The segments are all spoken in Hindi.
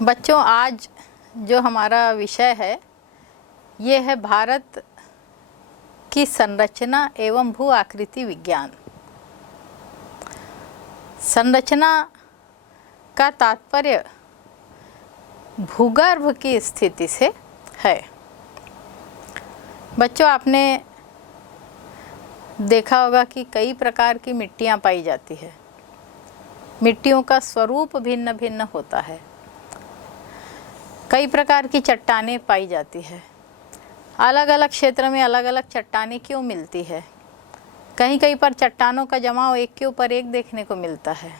बच्चों, आज जो हमारा विषय है ये है भारत की संरचना एवं भू आकृति विज्ञान। संरचना का तात्पर्य भूगर्भ की स्थिति से है। बच्चों, आपने देखा होगा कि कई प्रकार की मिट्टियाँ पाई जाती है। मिट्टियों का स्वरूप भिन्न भिन्न होता है। कई प्रकार की चट्टानें पाई जाती है। अलग अलग क्षेत्र में अलग अलग चट्टानें क्यों मिलती है? कहीं कहीं पर चट्टानों का जमाव एक के ऊपर एक देखने को मिलता है।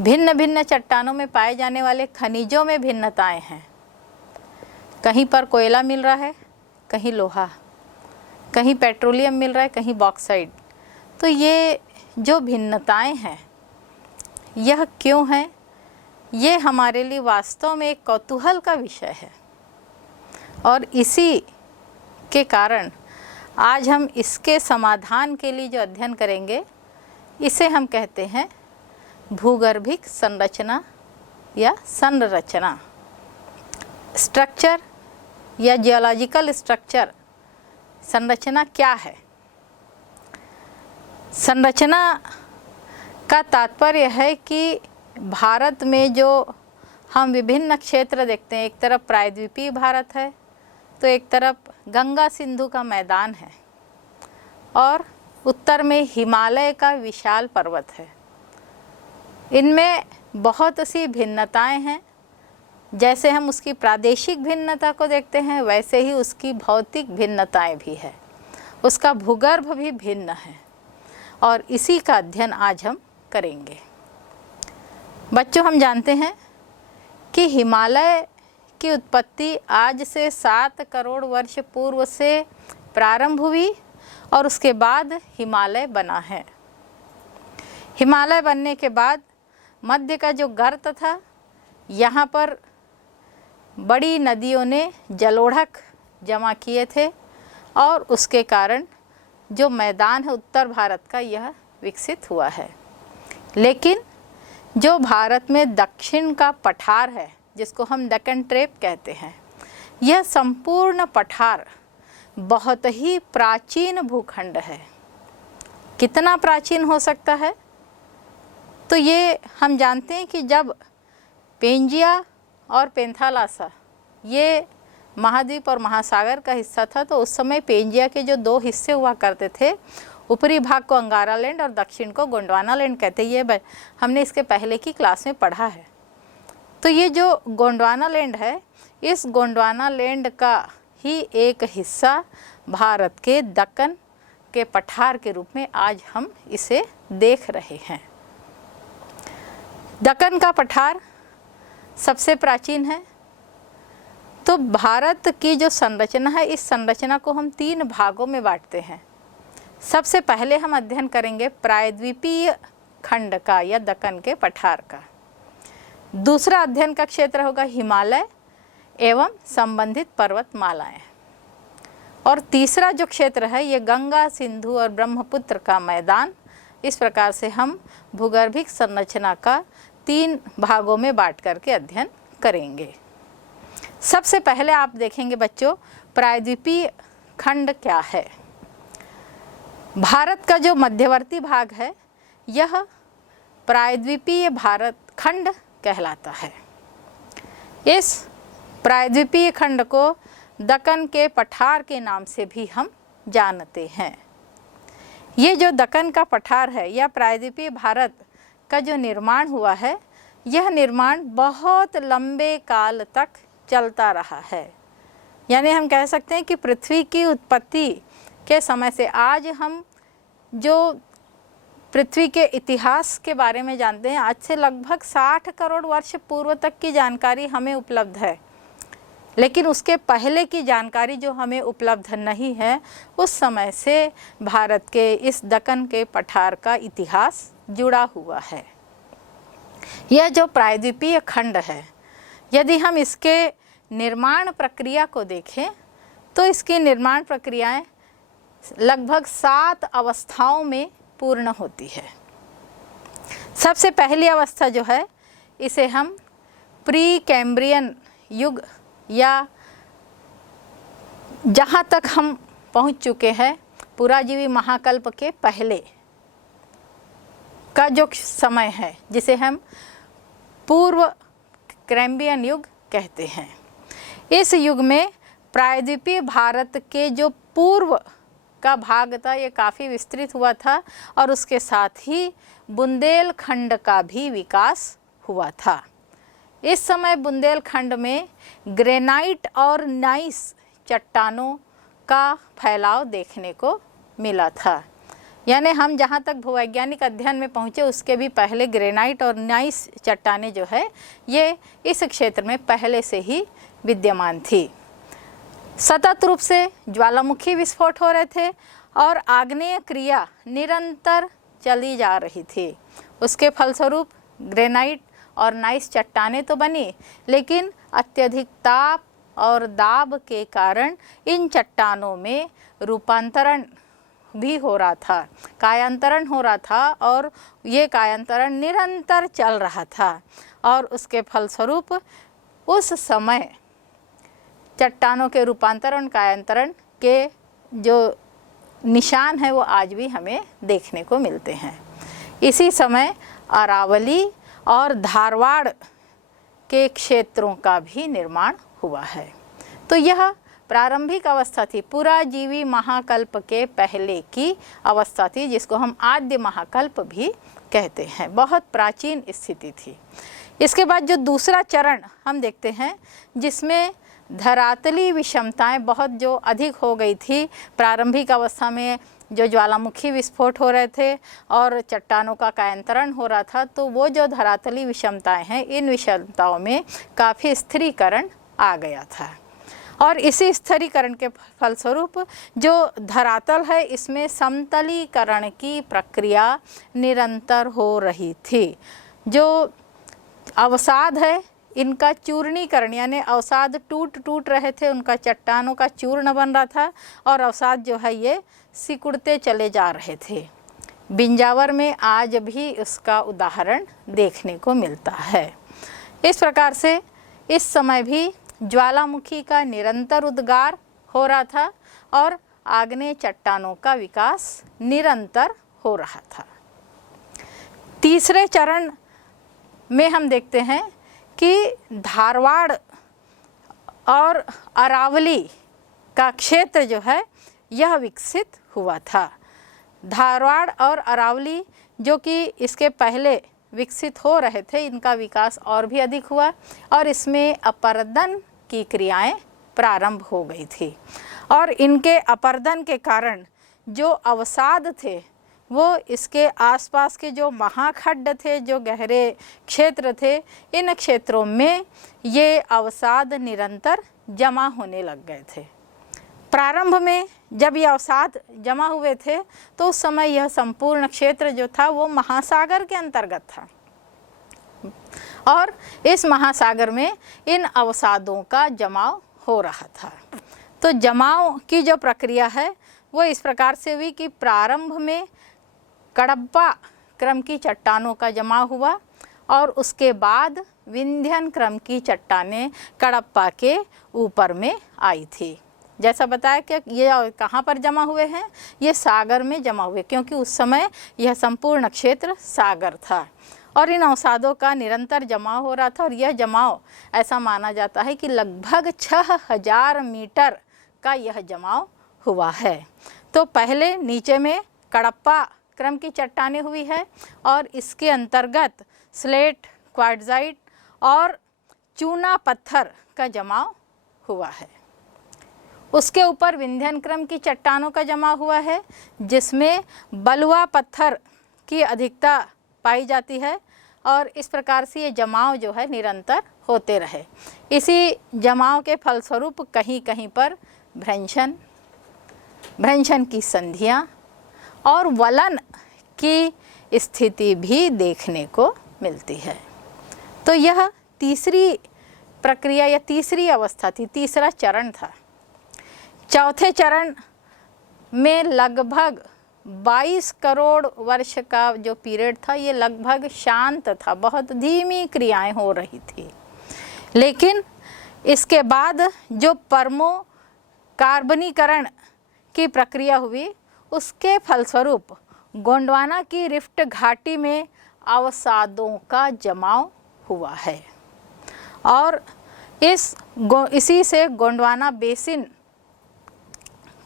भिन्न भिन्न चट्टानों में पाए जाने वाले खनिजों में भिन्नताएं हैं। कहीं पर कोयला मिल रहा है, कहीं लोहा, कहीं पेट्रोलियम मिल रहा है, कहीं बॉक्साइट। तो ये जो भिन्नताएं हैं यह क्यों हैं? ये हमारे लिए वास्तव में एक कौतूहल का विषय है और इसी के कारण आज हम इसके समाधान के लिए जो अध्ययन करेंगे इसे हम कहते हैं भूगर्भिक संरचना या संरचना। स्ट्रक्चर या जियोलॉजिकल स्ट्रक्चर, संरचना क्या है? संरचना का तात्पर्य है कि भारत में जो हम विभिन्न क्षेत्र देखते हैं, एक तरफ प्रायद्वीपीय भारत है तो एक तरफ गंगा सिंधु का मैदान है और उत्तर में हिमालय का विशाल पर्वत है। इनमें बहुत सी भिन्नताएं हैं। जैसे हम उसकी प्रादेशिक भिन्नता को देखते हैं वैसे ही उसकी भौतिक भिन्नताएं भी है। उसका भूगर्भ भी भिन्न है और इसी का अध्ययन आज हम करेंगे। बच्चों, हम जानते हैं कि हिमालय की उत्पत्ति आज से 7 करोड़ वर्ष पूर्व से प्रारंभ हुई और उसके बाद हिमालय बना है। हिमालय बनने के बाद मध्य का जो गर्त था, यहाँ पर बड़ी नदियों ने जलोढ़क जमा किए थे और उसके कारण जो मैदान है उत्तर भारत का यह विकसित हुआ है। लेकिन जो भारत में दक्षिण का पठार है जिसको हम डेक्कन ट्रेप कहते हैं, यह संपूर्ण पठार बहुत ही प्राचीन भूखंड है। कितना प्राचीन हो सकता है? तो ये हम जानते हैं कि जब पेंजिया और पेंथालासा ये महाद्वीप और महासागर का हिस्सा था तो उस समय पेंजिया के जो 2 हिस्से हुआ करते थे, ऊपरी भाग को अंगारा लैंड और दक्षिण को गोंडवाना लैंड कहते हैं। ये हमने इसके पहले की क्लास में पढ़ा है। तो ये जो गोंडवाना लैंड है, इस गोंडवाना लैंड का ही एक हिस्सा भारत के दक्कन के पठार के रूप में आज हम इसे देख रहे हैं। दक्कन का पठार सबसे प्राचीन है। तो भारत की जो संरचना है, इस संरचना को हम 3 भागों में बांटते हैं। सबसे पहले हम अध्ययन करेंगे प्रायद्वीपीय खंड का या दक्कन के पठार का। दूसरा अध्ययन का क्षेत्र होगा हिमालय एवं संबंधित पर्वतमालाएं। और तीसरा जो क्षेत्र है ये गंगा, सिंधु और ब्रह्मपुत्र का मैदान। इस प्रकार से हम भूगर्भिक संरचना का 3 भागों में बांट करके अध्ययन करेंगे। सबसे पहले आप देखेंगे बच्चों, प्रायद्वीपीय खंड क्या है। भारत का जो मध्यवर्ती भाग है यह प्रायद्वीपीय भारत खंड कहलाता है। इस प्रायद्वीपीय खंड को दक्कन के पठार के नाम से भी हम जानते हैं। ये जो दक्कन का पठार है या प्रायद्वीपीय भारत का जो निर्माण हुआ है, यह निर्माण बहुत लंबे काल तक चलता रहा है। यानी हम कह सकते हैं कि पृथ्वी की उत्पत्ति के समय से आज हम जो पृथ्वी के इतिहास के बारे में जानते हैं, आज से लगभग 60 करोड़ वर्ष पूर्व तक की जानकारी हमें उपलब्ध है। लेकिन उसके पहले की जानकारी जो हमें उपलब्ध नहीं है, उस समय से भारत के इस दक्कन के पठार का इतिहास जुड़ा हुआ है। यह जो प्रायद्वीपीय खंड है, यदि हम इसके निर्माण प्रक्रिया को देखें तो इसकी निर्माण प्रक्रियाएं लगभग 7 अवस्थाओं में पूर्ण होती है। सबसे पहली अवस्था जो है इसे हम प्री कैम्ब्रियन युग या जहाँ तक हम पहुँच चुके हैं पुराजीवी महाकल्प के पहले का जो समय है जिसे हम पूर्व कैम्ब्रियन युग कहते हैं। इस युग में प्रायद्वीपीय भारत के जो पूर्व का भाग था ये काफ़ी विस्तृत हुआ था और उसके साथ ही बुंदेलखंड का भी विकास हुआ था। इस समय बुंदेलखंड में ग्रेनाइट और नाइस चट्टानों का फैलाव देखने को मिला था। यानी हम जहाँ तक भूवैज्ञानिक अध्ययन में पहुँचे उसके भी पहले ग्रेनाइट और नाइस चट्टानें जो है ये इस क्षेत्र में पहले से ही विद्यमान थी। सतत रूप से ज्वालामुखी विस्फोट हो रहे थे और आग्नेय क्रिया निरंतर चली जा रही थी। उसके फलस्वरूप ग्रेनाइट और नाइस चट्टानें तो बनी, लेकिन अत्यधिक ताप और दाब के कारण इन चट्टानों में रूपांतरण भी हो रहा था, कायांतरण हो रहा था और ये कायांतरण निरंतर चल रहा था और उसके फलस्वरूप उस समय चट्टानों के रूपांतरण कायांतरण के जो निशान है वो आज भी हमें देखने को मिलते हैं। इसी समय अरावली और धारवाड़ के क्षेत्रों का भी निर्माण हुआ है। तो यह प्रारंभिक अवस्था थी, पुराजीवी महाकल्प के पहले की अवस्था थी, जिसको हम आद्य महाकल्प भी कहते हैं। बहुत प्राचीन स्थिति थी। इसके बाद जो दूसरा चरण हम देखते हैं जिसमें धरातली विषमताएं बहुत जो अधिक हो गई थी। प्रारंभिक अवस्था में जो ज्वालामुखी विस्फोट हो रहे थे और चट्टानों का कायांतरण हो रहा था, तो वो जो धरातली विषमताएं हैं इन विषमताओं में काफ़ी स्थिरीकरण आ गया था और इसी स्थिरीकरण के फलस्वरूप जो धरातल है इसमें समतलीकरण की प्रक्रिया निरंतर हो रही थी। जो अवसाद है इनका चूर्णीकरण, यानी अवसाद टूट रहे थे, उनका चट्टानों का चूर्ण बन रहा था और अवसाद जो है ये सिकुड़ते चले जा रहे थे। बिंजावर में आज भी उसका उदाहरण देखने को मिलता है। इस प्रकार से इस समय भी ज्वालामुखी का निरंतर उद्गार हो रहा था और आग्नेय चट्टानों का विकास निरंतर हो रहा था। तीसरे चरण में हम देखते हैं कि धारवाड़ और अरावली का क्षेत्र जो है यह विकसित हुआ था। धारवाड़ और अरावली जो कि इसके पहले विकसित हो रहे थे, इनका विकास और भी अधिक हुआ और इसमें अपर्दन की क्रियाएं प्रारंभ हो गई थी और इनके अपर्दन के कारण जो अवसाद थे वो इसके आसपास के जो महाखड्ड थे, जो गहरे क्षेत्र थे, इन क्षेत्रों में ये अवसाद निरंतर जमा होने लग गए थे। प्रारंभ में जब ये अवसाद जमा हुए थे तो उस समय यह संपूर्ण क्षेत्र जो था वो महासागर के अंतर्गत था और इस महासागर में इन अवसादों का जमाव हो रहा था। तो जमाव की जो प्रक्रिया है वो इस प्रकार से हुई कि प्रारंभ में कडप्पा क्रम की चट्टानों का जमाव हुआ और उसके बाद विंध्यन क्रम की चट्टानें कडप्पा के ऊपर में आई थी। जैसा बताया कि ये कहाँ पर जमा हुए हैं, ये सागर में जमा हुए, क्योंकि उस समय यह संपूर्ण क्षेत्र सागर था और इन अवसादों का निरंतर जमाव हो रहा था और यह जमाव ऐसा माना जाता है कि लगभग 6000 मीटर का यह जमाव हुआ है। तो पहले नीचे में कडप्पा क्रम की चट्टानें हुई है और इसके अंतर्गत स्लेट, क्वार्ट्जाइट और चूना पत्थर का जमाव हुआ है। उसके ऊपर विंध्यन क्रम की चट्टानों का जमा हुआ है जिसमें बलुआ पत्थर की अधिकता पाई जाती है और इस प्रकार से ये जमाव जो है निरंतर होते रहे। इसी जमाव के फलस्वरूप कहीं कहीं पर भ्रंशन की संधियाँ और वलन की स्थिति भी देखने को मिलती है। तो यह तीसरी प्रक्रिया या तीसरी अवस्था थी, तीसरा चरण था। चौथे चरण में लगभग 22 करोड़ वर्ष का जो पीरियड था ये लगभग शांत था, बहुत धीमी क्रियाएं हो रही थी लेकिन इसके बाद जो परमो कार्बनीकरण की प्रक्रिया हुई, उसके फलस्वरूप गोंडवाना की रिफ्ट घाटी में अवसादों का जमाव हुआ है और इसी से गोंडवाना बेसिन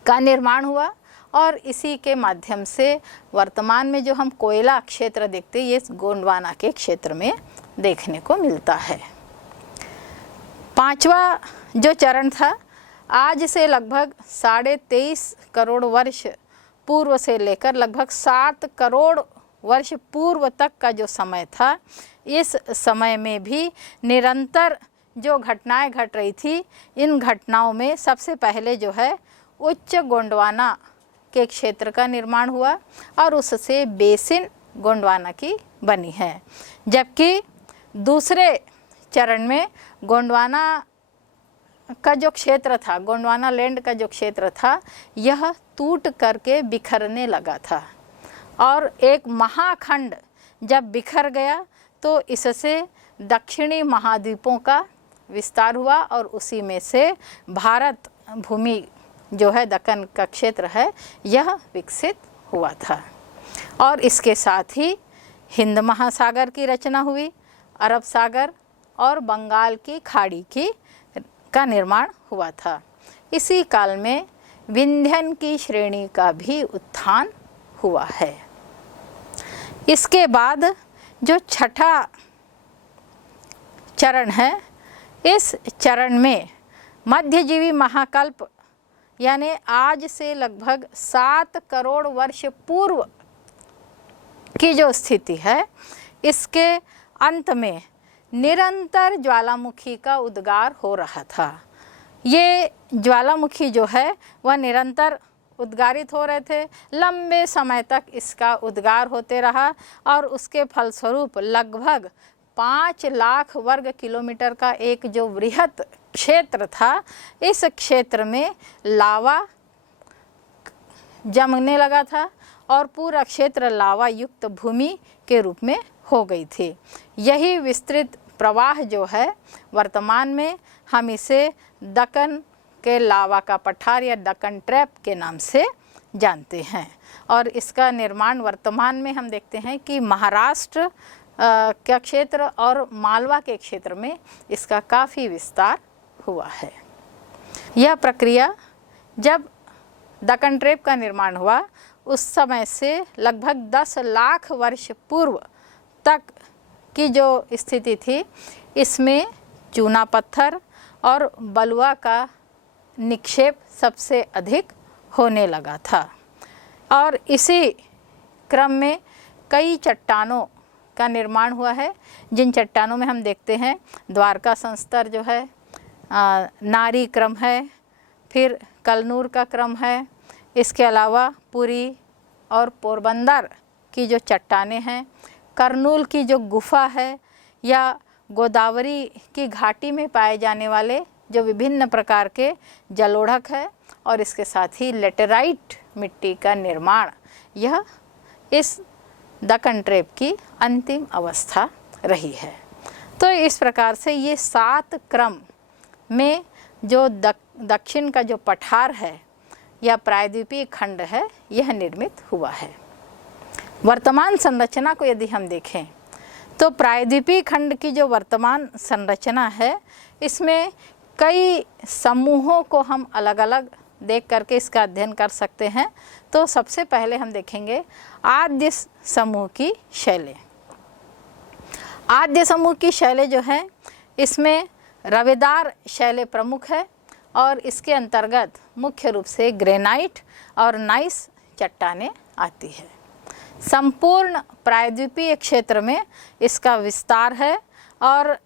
का निर्माण हुआ और इसी के माध्यम से वर्तमान में जो हम कोयला क्षेत्र देखते हैं, ये गोंडवाना के क्षेत्र में देखने को मिलता है। पांचवा जो चरण था, आज से लगभग 23.5 करोड़ वर्ष पूर्व से लेकर लगभग 7 करोड़ वर्ष पूर्व तक का जो समय था, इस समय में भी निरंतर जो घटनाएं घट रही थी, इन घटनाओं में सबसे पहले जो है उच्च गोंडवाना के क्षेत्र का निर्माण हुआ और उससे बेसिन गोंडवाना की बनी है। जबकि दूसरे चरण में गोंडवाना का जो क्षेत्र था, गोंडवाना लैंड का जो क्षेत्र था, यह टूट करके बिखरने लगा था और एक महाखंड जब बिखर गया तो इससे दक्षिणी महाद्वीपों का विस्तार हुआ और उसी में से भारत भूमि जो है, दक्कन का क्षेत्र है, यह विकसित हुआ था। और इसके साथ ही हिंद महासागर की रचना हुई, अरब सागर और बंगाल की खाड़ी का निर्माण हुआ था। इसी काल में विंध्यन की श्रेणी का भी उत्थान हुआ है। इसके बाद जो छठा चरण है, इस चरण में मध्यजीवी महाकल्प यानी आज से लगभग 7 करोड़ वर्ष पूर्व की जो स्थिति है, इसके अंत में निरंतर ज्वालामुखी का उद्गार हो रहा था। ये ज्वालामुखी जो है वह निरंतर उद्गारित हो रहे थे, लंबे समय तक इसका उद्गार होते रहा और उसके फलस्वरूप लगभग 5 लाख वर्ग किलोमीटर का एक जो वृहत क्षेत्र था, इस क्षेत्र में लावा जमने लगा था और पूरा क्षेत्र लावा युक्त भूमि के रूप में हो गई थी। यही विस्तृत प्रवाह जो है, वर्तमान में हम इसे दक्कन के लावा का पठार या दक्कन ट्रैप के नाम से जानते हैं और इसका निर्माण वर्तमान में हम देखते हैं कि महाराष्ट्र का क्षेत्र और मालवा के क्षेत्र में इसका काफ़ी विस्तार हुआ है। यह प्रक्रिया जब दक्कन ट्रैप का निर्माण हुआ, उस समय से लगभग 10 लाख वर्ष पूर्व तक की जो स्थिति थी, इसमें चूना पत्थर और बलुआ का निक्षेप सबसे अधिक होने लगा था और इसी क्रम में कई चट्टानों का निर्माण हुआ है, जिन चट्टानों में हम देखते हैं द्वारका संस्तर जो है, नारी क्रम है, फिर कलनूर का क्रम है, इसके अलावा पुरी और पोरबंदर की जो चट्टानें हैं, करनूल की जो गुफा है या गोदावरी की घाटी में पाए जाने वाले जो विभिन्न प्रकार के जलोढ़क है और इसके साथ ही लेटेराइट मिट्टी का निर्माण, यह इस दक्कन ट्रैप की अंतिम अवस्था रही है। तो इस प्रकार से ये 7 क्रम में जो दक्षिण का जो पठार है या प्रायद्वीपीय खंड है, यह निर्मित हुआ है। वर्तमान संरचना को यदि हम देखें तो प्रायद्वीपीय खंड की जो वर्तमान संरचना है, इसमें कई समूहों को हम अलग अलग देख करके इसका अध्ययन कर सकते हैं। तो सबसे पहले हम देखेंगे आद्य समूह की शैलें। आद्य समूह की शैलें जो है, इसमें रवेदार शैलें प्रमुख है और इसके अंतर्गत मुख्य रूप से ग्रेनाइट और नाइस चट्टानें आती है। संपूर्ण प्रायद्वीपीय क्षेत्र में इसका विस्तार है और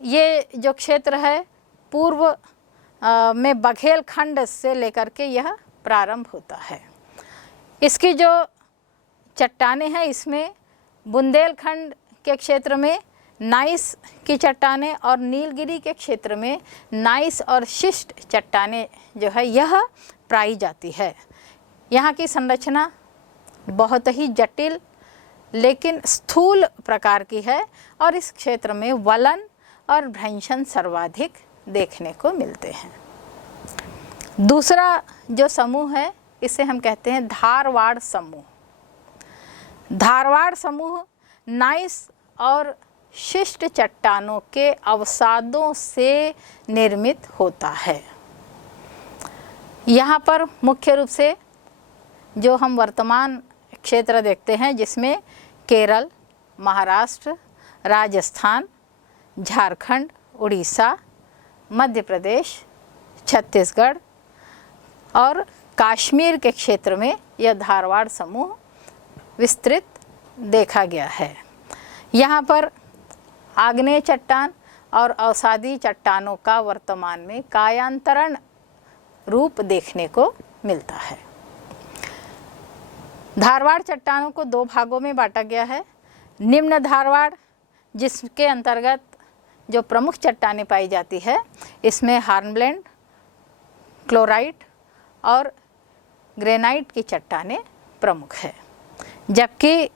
ये जो क्षेत्र है पूर्व में बघेल खंड से लेकर के यह प्रारंभ होता है। इसकी जो चट्टानें हैं, इसमें बुंदेलखंड के क्षेत्र में नाइस की चट्टानें और नीलगिरी के क्षेत्र में नाइस और शिष्ट चट्टानें जो है यह पाई जाती है। यहाँ की संरचना बहुत ही जटिल लेकिन स्थूल प्रकार की है और इस क्षेत्र में वलन और भ्रंशन सर्वाधिक देखने को मिलते हैं। दूसरा जो समूह है इसे हम कहते हैं धारवाड़ समूह। धारवाड़ समूह नाइस और शिष्ट चट्टानों के अवसादों से निर्मित होता है। यहाँ पर मुख्य रूप से जो हम वर्तमान क्षेत्र देखते हैं जिसमें केरल, महाराष्ट्र, राजस्थान, झारखंड, उड़ीसा, मध्य प्रदेश, छत्तीसगढ़ और कश्मीर के क्षेत्र में यह धारवाड़ समूह विस्तृत देखा गया है। यहाँ पर आग्नेय चट्टान और अवसादी चट्टानों का वर्तमान में कायांतरण रूप देखने को मिलता है। धारवाड़ चट्टानों को दो भागों में बांटा गया है। निम्न धारवाड़, जिसके अंतर्गत जो प्रमुख चट्टानें पाई जाती है इसमें हार्नब्लेंड, क्लोराइट और ग्रेनाइट की चट्टानें प्रमुख है। जबकि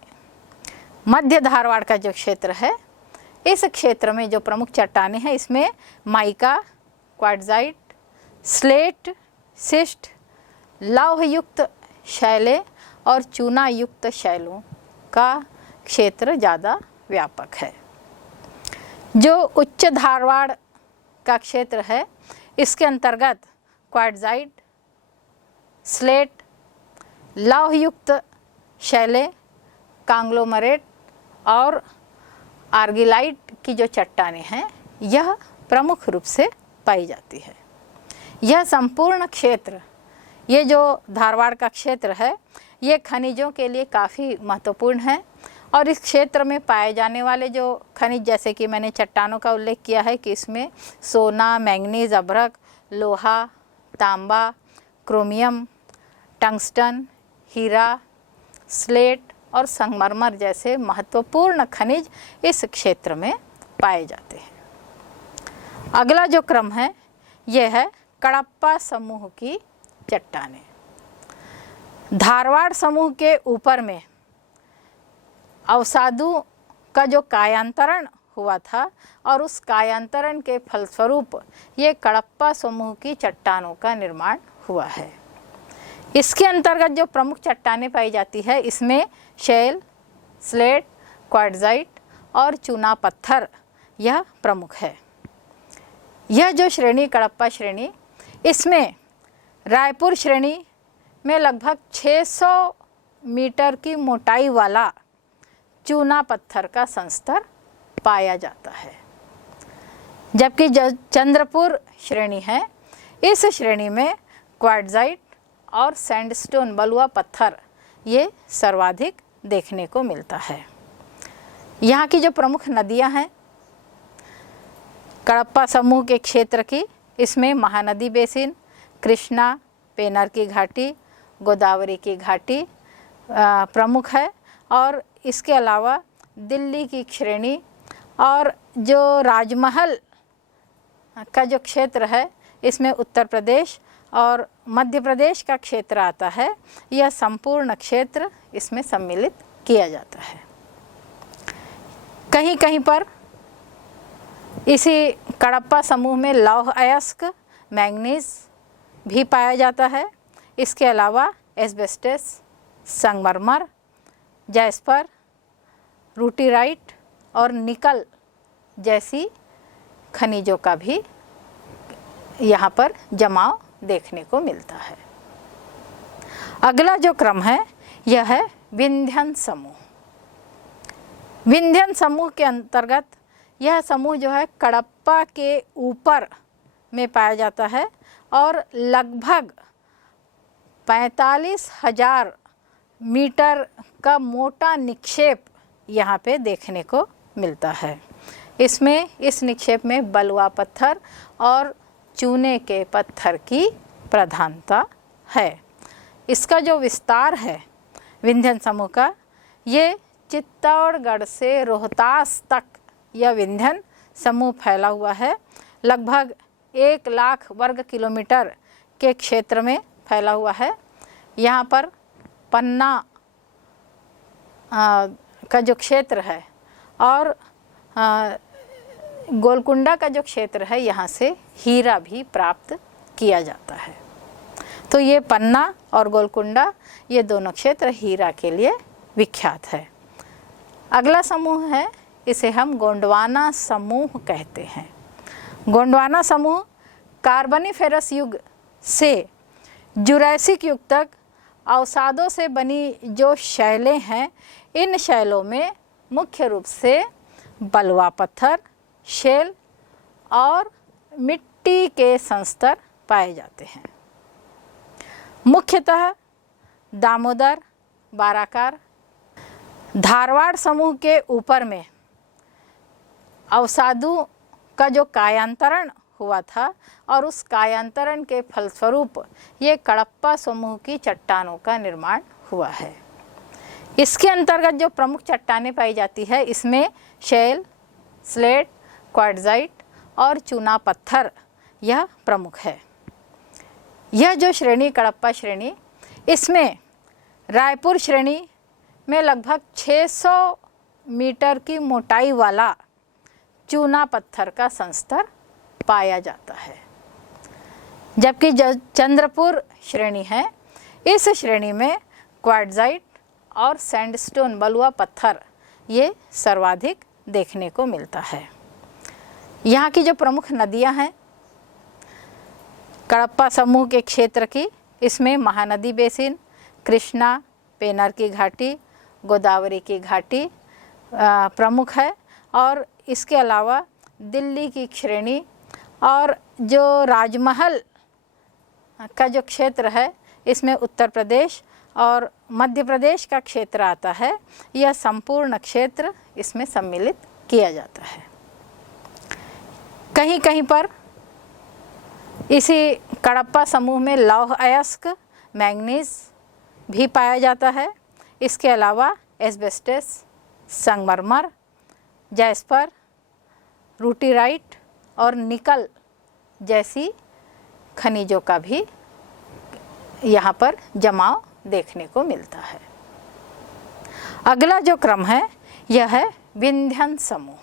मध्य धारवाड़ का जो क्षेत्र है इस क्षेत्र में जो प्रमुख चट्टानें हैं इसमें माइका, क्वार्ट्जाइट, स्लेट, शिस्ट, लौहयुक्त शैलें और चूना युक्त शैलों का क्षेत्र ज़्यादा व्यापक है। जो उच्च धारवाड़ का क्षेत्र है इसके अंतर्गत क्वार्ट्जाइट, स्लेट, लौहयुक्त शैलें, कांग्लोमरेट और आर्गिलाइट की जो चट्टानें हैं यह प्रमुख रूप से पाई जाती है। यह संपूर्ण क्षेत्र, ये जो धारवाड़ का क्षेत्र है ये खनिजों के लिए काफ़ी महत्वपूर्ण है और इस क्षेत्र में पाए जाने वाले जो खनिज, जैसे कि मैंने चट्टानों का उल्लेख किया है कि इसमें सोना, मैंगनीज, अभ्रक, लोहा, तांबा, क्रोमियम, टंगस्टन, हीरा, स्लेट और संगमरमर जैसे महत्वपूर्ण खनिज इस क्षेत्र में पाए जाते हैं। अगला जो क्रम है यह है कडप्पा समूह की चट्टानें। धारवाड़ समूह के ऊपर में अवसादों का जो कायांतरण हुआ था और उस कायांतरण के फलस्वरूप ये कडप्पा समूह की चट्टानों का निर्माण हुआ है। इसके अंतर्गत जो प्रमुख चट्टानें पाई जाती है इसमें शैल, स्लेट, क्वार्ट्जाइट और चूना पत्थर यह प्रमुख है। यह जो श्रेणी कडप्पा श्रेणी, इसमें रायपुर श्रेणी में लगभग 600 मीटर की मोटाई वाला चूना पत्थर का संस्तर पाया जाता है। जबकि जो चंद्रपुर श्रेणी है इस श्रेणी में क्वार्ट्जाइट और सैंडस्टोन बलुआ पत्थर ये सर्वाधिक देखने को मिलता है। यहाँ की जो प्रमुख नदियाँ हैं कडप्पा समूह के क्षेत्र की, इसमें महानदी बेसिन, कृष्णा, पेनर की घाटी, गोदावरी की घाटी प्रमुख है और इसके अलावा दिल्ली की श्रेणी और जो राजमहल का जो क्षेत्र है इसमें उत्तर प्रदेश और मध्य प्रदेश का क्षेत्र आता है। यह संपूर्ण क्षेत्र इसमें सम्मिलित किया जाता है। कहीं कहीं पर इसी कडप्पा समूह में लौह अयस्क, मैंगनीज भी पाया जाता है। इसके अलावा एस्बेस्टस, संगमरमर, जैस्पर, रूटिराइट और निकल जैसी खनिजों का भी यहाँ पर जमाव देखने को मिलता है। अगला जो क्रम है यह है विंध्यन समूह। विंध्यन समूह के अंतर्गत यह समूह जो है कडप्पा के ऊपर में पाया जाता है और लगभग 45,000 मीटर का मोटा निक्षेप यहाँ पे देखने को मिलता है। इसमें इस निक्षेप में बलुआ पत्थर और चूने के पत्थर की प्रधानता है। इसका जो विस्तार है विंध्यन समूह का, ये चित्तौड़गढ़ से रोहतास तक यह विंध्यन समूह फैला हुआ है। लगभग 1 लाख वर्ग किलोमीटर के क्षेत्र में फैला हुआ है। यहाँ पर पन्ना का जो क्षेत्र है और गोलकुंडा का जो क्षेत्र है यहाँ से हीरा भी प्राप्त किया जाता है। तो ये पन्ना और गोलकुंडा ये दोनों क्षेत्र हीरा के लिए विख्यात है। अगला समूह है, इसे हम गोंडवाना समूह कहते हैं। गोंडवाना समूह कार्बोनिफेरस युग से जुरैसिक युग तक अवसादों से बनी जो शैलें हैं, इन शैलों में मुख्य रूप से बलुआ पत्थर, शेल और मिट्टी के संस्तर पाए जाते हैं। मुख्यतः दामोदर, बाराकार, धारवाड़ समूह के ऊपर में अवसादों का जो कायांतरण हुआ था और उस कायांतरण के फलस्वरूप ये कडप्पा समूह की चट्टानों का निर्माण हुआ है। इसके अंतर्गत जो प्रमुख चट्टानें पाई जाती है, इसमें शेल, स्लेट, क्वार्ट्जाइट और चूना पत्थर यह प्रमुख है। यह जो श्रेणी कडप्पा श्रेणी, इसमें रायपुर श्रेणी में लगभग 600 मीटर की मोटाई वाला चूना पत्थर का संस्तर पाया जाता है। जबकि जो चंद्रपुर श्रेणी है, इस श्रेणी में क्वार्ट्जाइट और सैंडस्टोन बलुआ पत्थर ये सर्वाधिक देखने को मिलता है। यहाँ की जो प्रमुख नदियाँ हैं कडप्पा समूह के क्षेत्र की, इसमें महानदी बेसिन, कृष्णा, पेनर की घाटी, गोदावरी की घाटी प्रमुख है। और इसके अलावा दिल्ली की श्रेणी और जो राजमहल का जो क्षेत्र है, इसमें उत्तर प्रदेश और मध्य प्रदेश का क्षेत्र आता है। यह संपूर्ण क्षेत्र इसमें सम्मिलित किया जाता है। कहीं कहीं पर इसी कडप्पा समूह में लौह अयस्क, मैंगनीज भी पाया जाता है। इसके अलावा एस्बेस्टस, संगमरमर, जैस्पर, रूटीराइट और निकल जैसी खनिजों का भी यहाँ पर जमाव देखने को मिलता है। अगला जो क्रम है यह है विंध्यन समूह।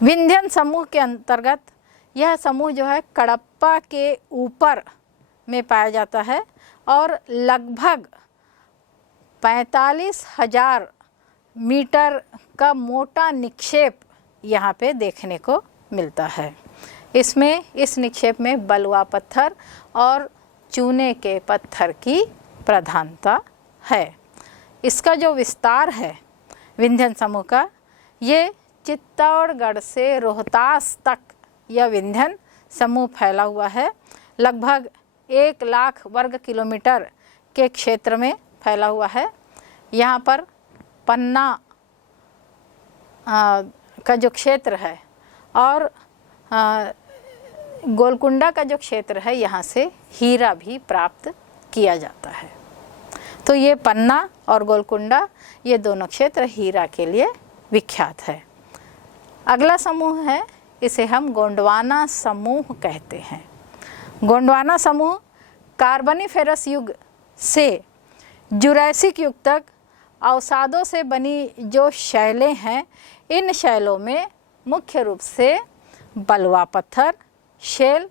विंध्यन समूह के अंतर्गत यह समूह जो है कडप्पा के ऊपर में पाया जाता है और लगभग 45,000 मीटर का मोटा निक्षेप यहाँ पे देखने को मिलता है। इसमें इस निक्षेप में बलुआ पत्थर और चूने के पत्थर की प्रधानता है। इसका जो विस्तार है विंध्यन समूह का, ये चित्तौड़गढ़ से रोहतास तक यह विंध्यन समूह फैला हुआ है। लगभग 1 लाख वर्ग किलोमीटर के क्षेत्र में फैला हुआ है। यहाँ पर पन्ना का जो क्षेत्र है और गोलकुंडा का जो क्षेत्र है, यहाँ से हीरा भी प्राप्त किया जाता है। तो ये पन्ना और गोलकुंडा ये दोनों क्षेत्र हीरा के लिए विख्यात है। अगला समूह है, इसे हम गोंडवाना समूह कहते हैं। गोंडवाना समूह कार्बोनिफेरस युग से जुरैसिक युग तक अवसादों से बनी जो शैलें हैं, इन शैलों में मुख्य रूप से बलुआ पत्थर, शेल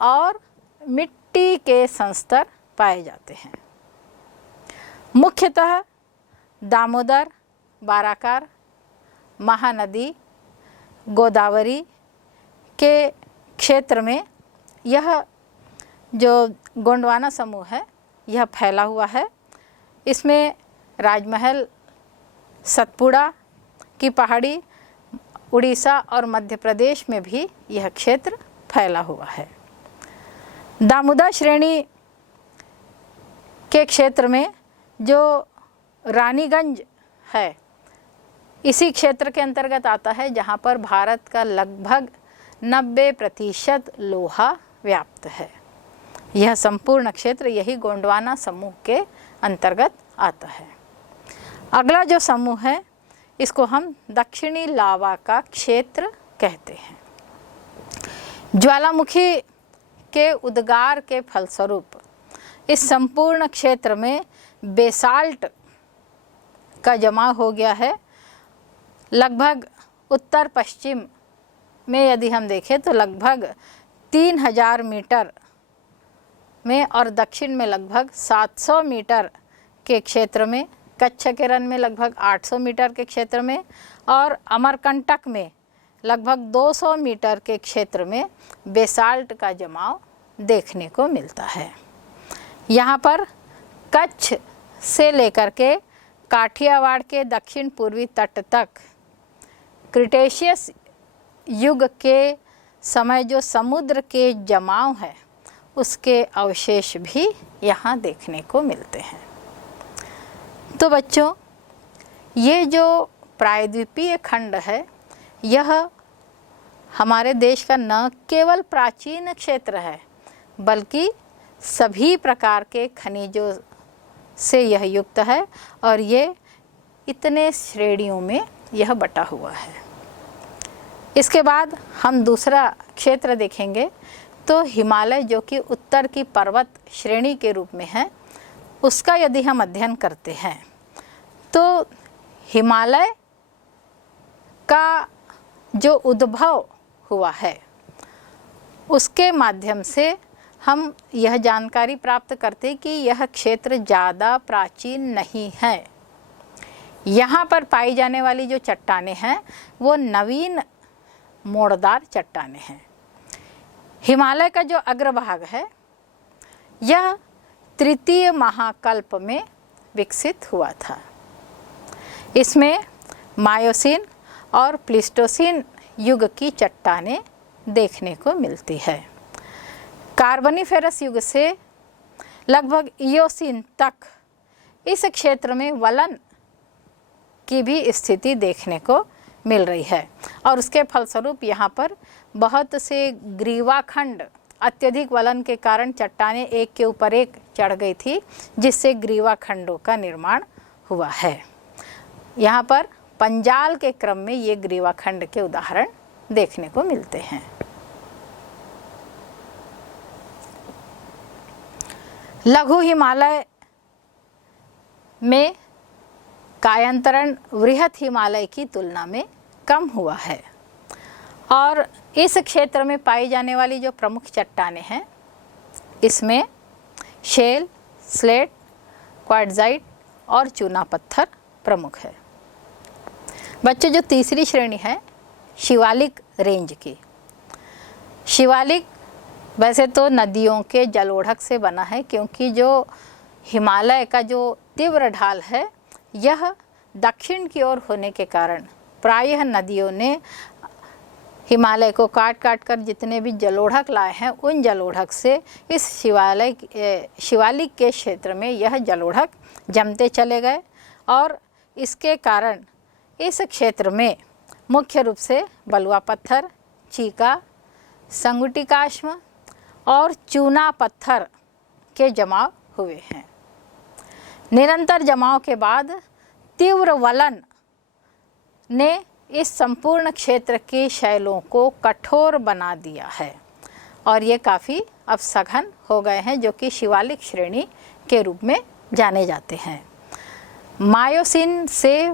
और मिट्टी के संस्तर पाए जाते हैं। मुख्यतः दामोदर, बाराकार, महानदी, गोदावरी के क्षेत्र में यह जो गोंडवाना समूह है यह फैला हुआ है। इसमें राजमहल, सतपुड़ा की पहाड़ी, उड़ीसा और मध्य प्रदेश में भी यह क्षेत्र फैला हुआ है। दामोदर श्रेणी के क्षेत्र में जो रानीगंज है, इसी क्षेत्र के अंतर्गत आता है, जहाँ पर भारत का लगभग 90% लोहा व्याप्त है। यह संपूर्ण क्षेत्र यही गोंडवाना समूह के अंतर्गत आता है। अगला जो समूह है इसको हम दक्षिणी लावा का क्षेत्र कहते हैं। ज्वालामुखी के उद्गार के फलस्वरूप इस संपूर्ण क्षेत्र में बेसाल्ट का जमाव हो गया है। लगभग उत्तर पश्चिम में यदि हम देखें तो लगभग 3000 मीटर में और दक्षिण में लगभग 700 मीटर के क्षेत्र में, कच्छ के रण में लगभग 800 मीटर के क्षेत्र में और अमरकंटक में लगभग 200 मीटर के क्षेत्र में बेसाल्ट का जमाव देखने को मिलता है। यहाँ पर कच्छ से लेकर के काठियावाड़ के दक्षिण पूर्वी तट तक क्रिटेशियस युग के समय जो समुद्र के जमाव है उसके अवशेष भी यहाँ देखने को मिलते हैं। तो बच्चों, ये जो प्रायद्वीपीय खंड है यह हमारे देश का न केवल प्राचीन क्षेत्र है बल्कि सभी प्रकार के खनिजों से यह युक्त है और ये इतने श्रेणियों में यह बटा हुआ है। इसके बाद हम दूसरा क्षेत्र देखेंगे तो हिमालय, जो कि उत्तर की पर्वत श्रेणी के रूप में है, उसका यदि हम अध्ययन करते हैं तो हिमालय का जो उद्भव हुआ है उसके माध्यम से हम यह जानकारी प्राप्त करते कि यह क्षेत्र ज़्यादा प्राचीन नहीं है। यहाँ पर पाई जाने वाली जो चट्टानें हैं वो नवीन मोड़दार चट्टानें हैं। हिमालय का जो अग्रभाग है यह तृतीय महाकल्प में विकसित हुआ था। इसमें मायोसीन और प्लीस्टोसीन युग की चट्टानें देखने को मिलती है। कार्बोनिफेरस युग से लगभग इयोसीन तक इस क्षेत्र में वलन की भी स्थिति देखने को मिल रही है और उसके फलस्वरूप यहाँ पर बहुत से ग्रीवाखंड, अत्यधिक वलन के कारण चट्टानें एक के ऊपर एक चढ़ गई थी जिससे ग्रीवाखंडों का निर्माण हुआ है। यहाँ पर पंजाल के क्रम में ये ग्रीवाखंड के उदाहरण देखने को मिलते हैं। लघु हिमालय में कायांतरण वृहत हिमालय की तुलना में कम हुआ है और इस क्षेत्र में पाई जाने वाली जो प्रमुख चट्टानें हैं इसमें शेल, स्लेट, क्वार्ट्जाइट और चूना पत्थर प्रमुख है। बच्चों, जो तीसरी श्रेणी है शिवालिक रेंज की। शिवालिक वैसे तो नदियों के जलोढ़क से बना है क्योंकि जो हिमालय का जो तीव्र ढाल है यह दक्षिण की ओर होने के कारण प्रायः नदियों ने हिमालय को काट काट कर जितने भी जलोढ़क लाए हैं उन जलोढ़क से इस शिवालिक के क्षेत्र में यह जलोढ़क जमते चले गए और इसके कारण इस क्षेत्र में मुख्य रूप से बलुआ पत्थर, चीका, संगुटिकाश्म और चूना पत्थर के जमाव हुए हैं। निरंतर जमाव के बाद तीव्र वलन ने इस संपूर्ण क्षेत्र के शैलों को कठोर बना दिया है और ये काफ़ी अब सघन हो गए हैं जो कि शिवालिक श्रेणी के रूप में जाने जाते हैं। मायोसीन से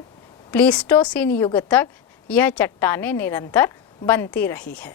प्लीस्टोसीन युग तक यह चट्टानें निरंतर बनती रही है।